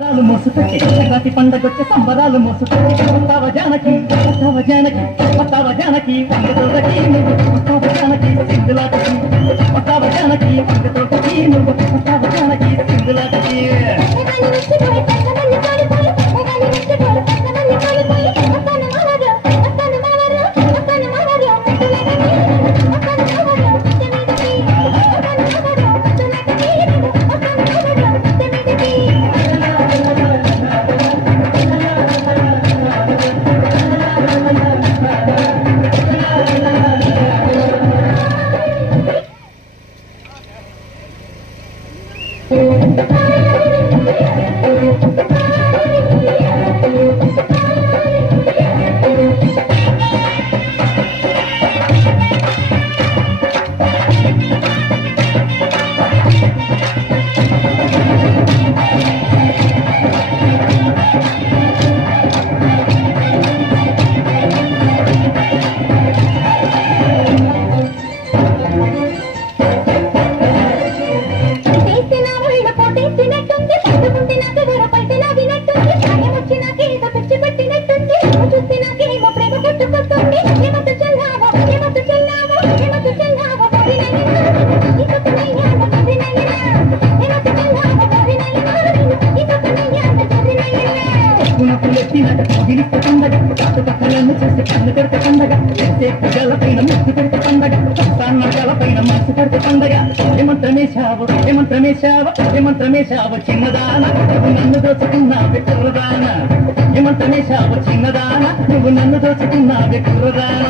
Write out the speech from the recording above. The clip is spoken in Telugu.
మోసుకొచ్చి సంక్రాంతి పండగొచ్చే సంబరాలు మోసుకొచ్చి వస్తావ జానకి వస్తావ జానకి వస్తావ జానకి వంగతోటకి నువ్వు వస్తావ జానకి సింగులాటకి వస్తావ జానకి వంగతోటకి నువ్వు వస్తావ జానకి సింగులాటకి పండగ చేసి కన్ను పెడితే పండగ ప్రజలపైన ముక్కు పెడితే పండగ సంతానాలపైన మనసు పెడితే పండగ ఏమంత్రమేశావు ఏమంత్రమేశావు ఏమంత్రమేశావు చిన్నదాన నువ్వు నన్ను దోచుకున్నావు కుర్రదాన ఏమంత్రమేశావు చిన్నదాన నువ్వు నన్ను దోచుకున్నావు కుర్రదాన